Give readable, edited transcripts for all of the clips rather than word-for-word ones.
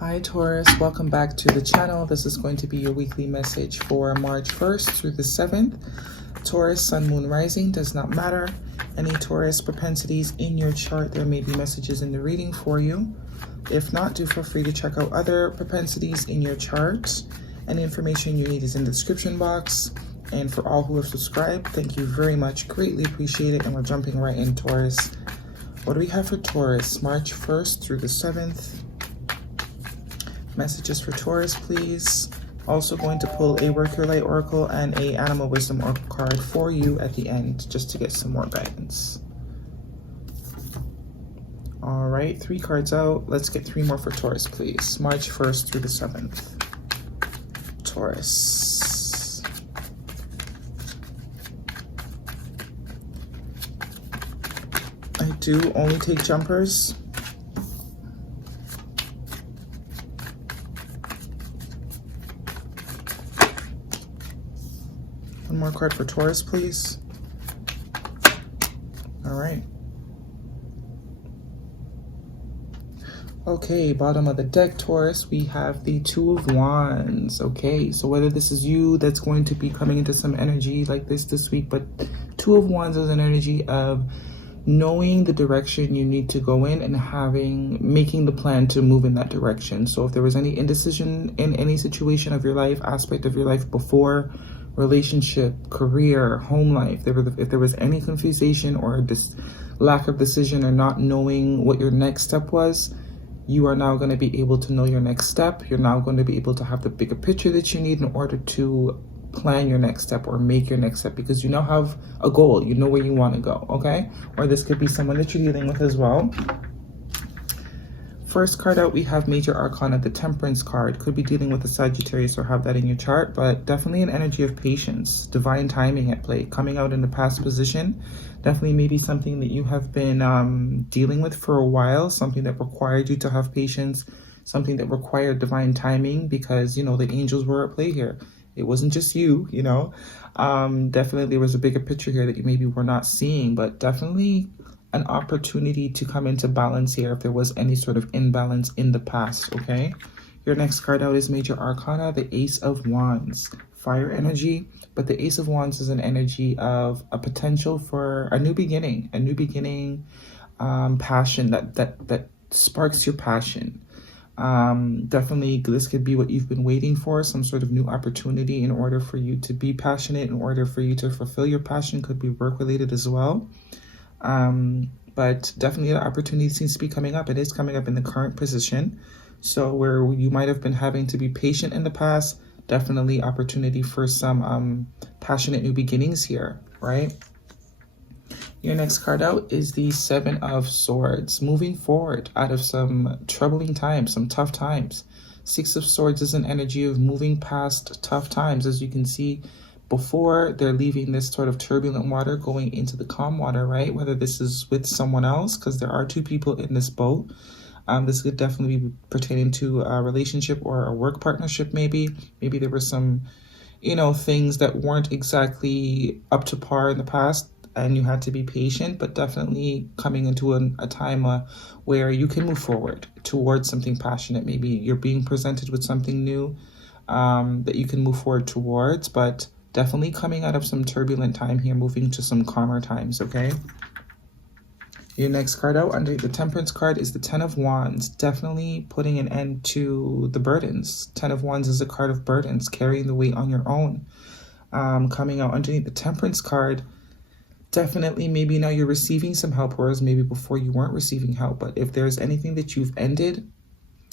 Hi Taurus, welcome back to the channel. This is going to be your weekly message for March 1st through the 7th. Taurus, Sun, Moon, Rising does not matter. Any Taurus propensities in your chart, there may be messages in the reading for you. If not, do feel free to check out other propensities in your chart. Any information you need is in the description box. And for all who have subscribed, thank you very much. Greatly appreciate it. And we're jumping right in, Taurus. What do we have for Taurus? March 1st through the 7th. Messages for Taurus, please. Also going to pull a Work Your Light Oracle and a Animal Wisdom Oracle card for you at the end, just to get some more guidance. All right, 3 cards out. Let's get 3 more for Taurus, please. March 1st through the 7th. Taurus. I do only take jumpers. One more card for Taurus, please. All right. Okay, bottom of the deck, Taurus, we have the Two of Wands. Okay, so whether this is you that's going to be coming into some energy like this week, but Two of Wands is an energy of knowing the direction you need to go in and making the plan to move in that direction. So if there was any indecision in any situation of your life, aspect of your life before, relationship, career, home life, if there was any confusion or this lack of decision or not knowing what your next step was, you are now going to be able to know your next step. You're now going to be able to have the bigger picture that you need in order to plan your next step or make your next step, because you now have a goal. You know where you want to go, okay? Or this could be someone that you're dealing with as well. First card out, we have Major Arcana, the Temperance card. Could be dealing with a Sagittarius or have that in your chart, but definitely an energy of patience, divine timing at play, coming out in the past position. Definitely maybe something that you have been dealing with for a while, something that required you to have patience, something that required divine timing, because, you know, the angels were at play here. It wasn't just you, you know. Definitely there was a bigger picture here that you maybe were not seeing, but definitely an opportunity to come into balance here if there was any sort of imbalance in the past, okay? Your next card out is Major Arcana, the Ace of Wands. Fire energy, but the Ace of Wands is an energy of a potential for a new beginning, passion that sparks your passion. Definitely this could be what you've been waiting for, some sort of new opportunity in order for you to be passionate, in order for you to fulfill your passion. Could be work related as well. But definitely the opportunity seems to be coming up. It is coming up in the current position. So where you might have been having to be patient in the past, definitely opportunity for some passionate new beginnings here, right? Your next card out is the Seven of Swords. Moving forward out of some troubling times, some tough times. Six of Swords is an energy of moving past tough times. As you can see, before they're leaving this sort of turbulent water, going into the calm water, right? Whether this is with someone else, because there are 2 people in this boat. This could definitely be pertaining to a relationship or a work partnership, maybe. Maybe there were some, you know, things that weren't exactly up to par in the past and you had to be patient, but definitely coming into a time where you can move forward towards something passionate. Maybe you're being presented with something new that you can move forward towards, but definitely coming out of some turbulent time here, moving to some calmer times, okay? Your next card out under the Temperance card is the Ten of Wands. Definitely putting an end to the burdens. Ten of Wands is a card of burdens, carrying the weight on your own. Coming out underneath the Temperance card, definitely maybe now you're receiving some help, whereas maybe before you weren't receiving help. But if there's anything that you've ended,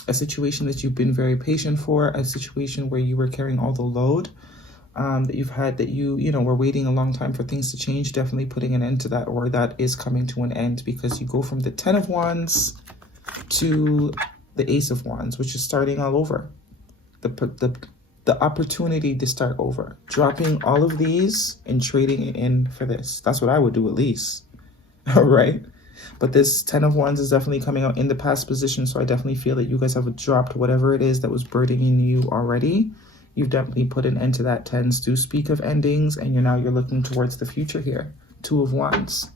a situation that you've been very patient for, a situation where you were carrying all the load, that you've had, that you know, were waiting a long time for things to change, definitely putting an end to that, or that is coming to an end, because you go from the Ten of Wands to the Ace of Wands, which is starting all over. The opportunity to start over, dropping all of these and trading it in for this. That's what I would do, at least. All right. But this Ten of Wands is definitely coming out in the past position. So I definitely feel that you guys have dropped whatever it is that was burdening you already. You've definitely put an end to that. Tens do speak of endings, and you're looking towards the future here. Two of Wands.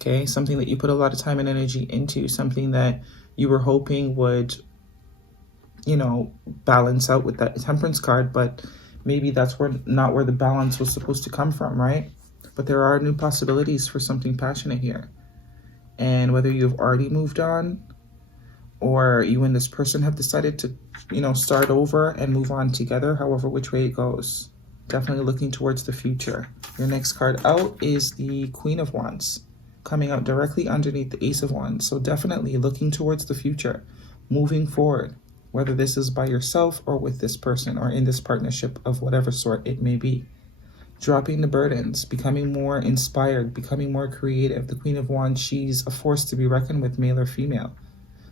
Okay, something that you put a lot of time and energy into, something that you were hoping would you know, balance out with that Temperance card, but maybe that's not where the balance was supposed to come from, right? But there are new possibilities for something passionate here. And whether you've already moved on or you and this person have decided to, you know, start over and move on together, however which way it goes, definitely looking towards the future. Your next card out is the Queen of Wands, coming out directly underneath the Ace of Wands. So definitely looking towards the future, moving forward, whether this is by yourself or with this person or in this partnership of whatever sort it may be. Dropping the burdens, becoming more inspired, becoming more creative. The Queen of Wands, she's a force to be reckoned with, male or female.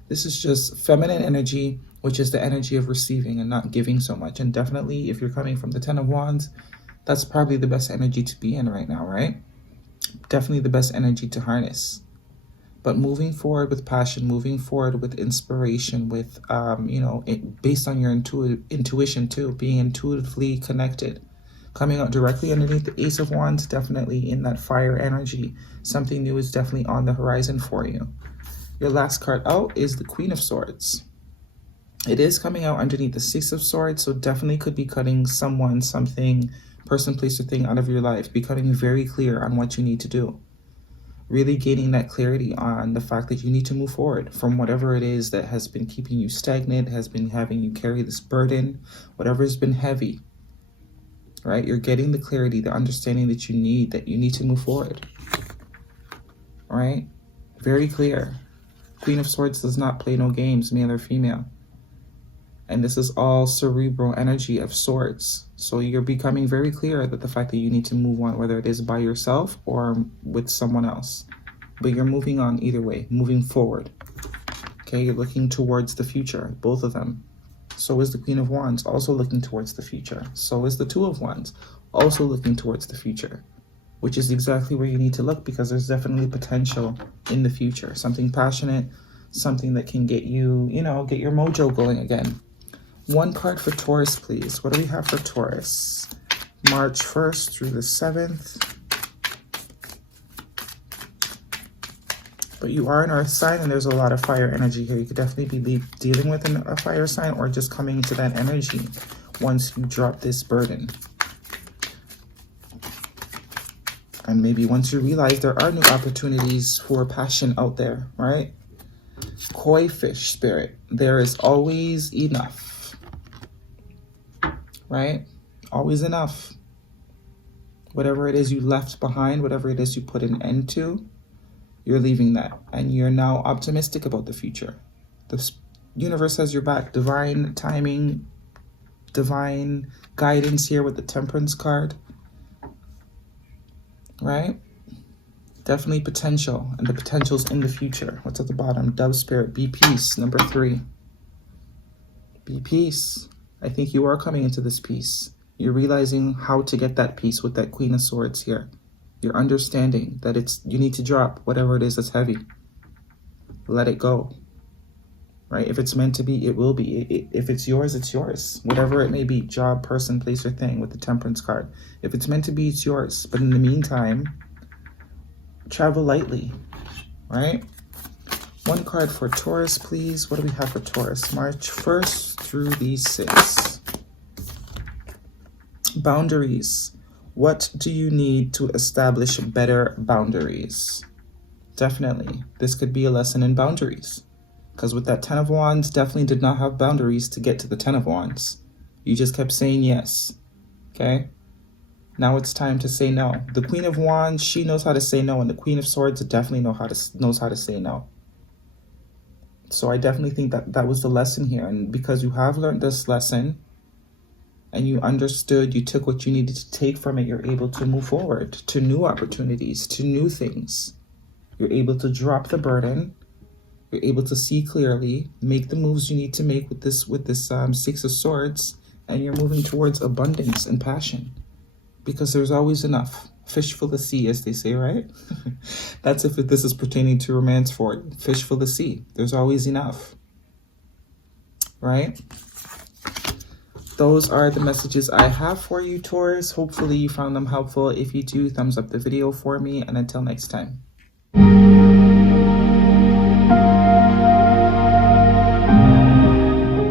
This is just feminine energy, which is the energy of receiving and not giving so much. And definitely, if you're coming from the Ten of Wands, that's probably the best energy to be in right now, right? Definitely the best energy to harness. But moving forward with passion, moving forward with inspiration, with, you know, based on your intuition too, being intuitively connected. Coming out directly underneath the Ace of Wands, definitely in that fire energy. Something new is definitely on the horizon for you. Your last card out is the Queen of Swords. It is coming out underneath the Six of Swords, so definitely could be cutting someone, something, person, place, or thing out of your life, becoming very clear on what you need to do. Really gaining that clarity on the fact that you need to move forward from whatever it is that has been keeping you stagnant, has been having you carry this burden, whatever has been heavy, right? You're getting the clarity, the understanding that you need to move forward, right? Very clear. Queen of Swords does not play no games, male or female. And this is all cerebral energy of swords. So you're becoming very clear that the fact that you need to move on, whether it is by yourself or with someone else. But you're moving on either way, moving forward. Okay, you're looking towards the future, both of them. So is the Queen of Wands, also looking towards the future. So is the Two of Wands, also looking towards the future. Which is exactly where you need to look, because there's definitely potential in the future. Something passionate, something that can get you, you know, get your mojo going again. One card for Taurus, please. What do we have for Taurus? March 1st through the 7th. But you are an earth sign, and there's a lot of fire energy here. You could definitely be dealing with a fire sign or just coming into that energy once you drop this burden. And maybe once you realize there are new opportunities for passion out there, right? Koi fish spirit, there is always enough, right? Always enough. Whatever it is you left behind, whatever it is you put an end to, you're leaving that. And you're now optimistic about the future. The universe has your back. Divine timing, divine guidance here with the Temperance card. Right? Definitely potential, and the potential's in the future. What's at the bottom? Dove spirit, be peace, number 3. Be peace. I think you are coming into this peace. You're realizing how to get that peace with that Queen of Swords here. You're understanding that you need to drop whatever it is that's heavy. Let it go. Right? If it's meant to be, it will be. If it's yours, it's yours. Whatever it may be, job, person, place, or thing with the Temperance card. If it's meant to be, it's yours. But in the meantime, travel lightly, right? One card for Taurus, please. What do we have for Taurus? March 1st through the 6th. Boundaries. What do you need to establish better boundaries? Definitely. This could be a lesson in boundaries. Because with that Ten of Wands, definitely did not have boundaries to get to the Ten of Wands. You just kept saying yes. Okay? Now it's time to say no. The Queen of Wands, she knows how to say no. And the Queen of Swords definitely knows how to say no. So I definitely think that was the lesson here. And because you have learned this lesson, and you understood, you took what you needed to take from it, you're able to move forward to new opportunities, to new things. You're able to drop the burden. You're able to see clearly, make the moves you need to make with this Six of Swords, and you're moving towards abundance and passion. Because there's always enough. Fish for the sea, as they say, right? That's if this is pertaining to romance for it. Fish for the sea. There's always enough. Right? Those are the messages I have for you, Taurus. Hopefully you found them helpful. If you do, thumbs up the video for me. And until next time.